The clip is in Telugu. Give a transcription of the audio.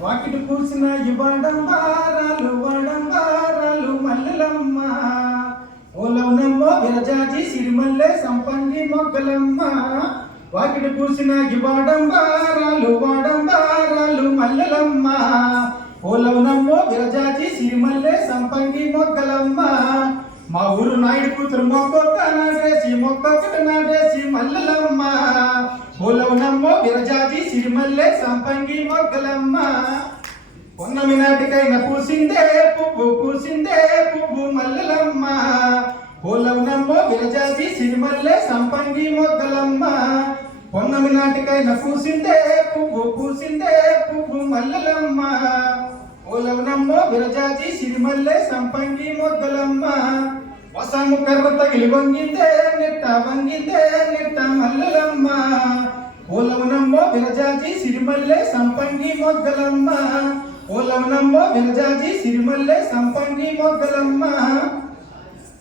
వాకిటి కూర్చిన ఇవాడంబారాలు వాడంబారాలు మల్లెలమ్మ ఓలవునమ్మో విరజాజి సిరిమల్లె సంపంగి మొగ్గలమ్మ వాకిటి కూర్చిన ఇవాడంబారాలు వాడంబారాలు మల్లెలమ్మ ఓలవునమ్మో విరజాజి సిరిమల్లె సంపంగి మొగ్గలమ్మ మా ఊరు నాయుడు కూతురు మొక్కొక్క నాటేసి మల్లెలమ్మ ఓలవునమ్మో విరజాజి సిరిమల్లె సంపంగి మొగ్గలమ్మ పొన్నమి నాటికైన పూసిందే పువ్వు మల్లెలమ్మ ఓలవునమ్మో విరజాజి సిరిమల్లె సంపంగి మొగ్గలమ్మ పొన్నమి నాటికైన పూసిందే పువ్వు మల్లెలమ్మ ఓలవునమ్మో విరజాజి సిరిమల్లె సంపంగి మొగ్గలమ్మ వసము కర్ర తగిలి వంగిందే నిట్ట మల్లెలమ్మ ఓలవునమ్మో విరజాజి సిరిమల్లె సంపంగి మొగ్గలమ్మ ఓలవునమ్మో విరజాజి సిరిమల్లె సంపంగి మొగ్గలమ్మ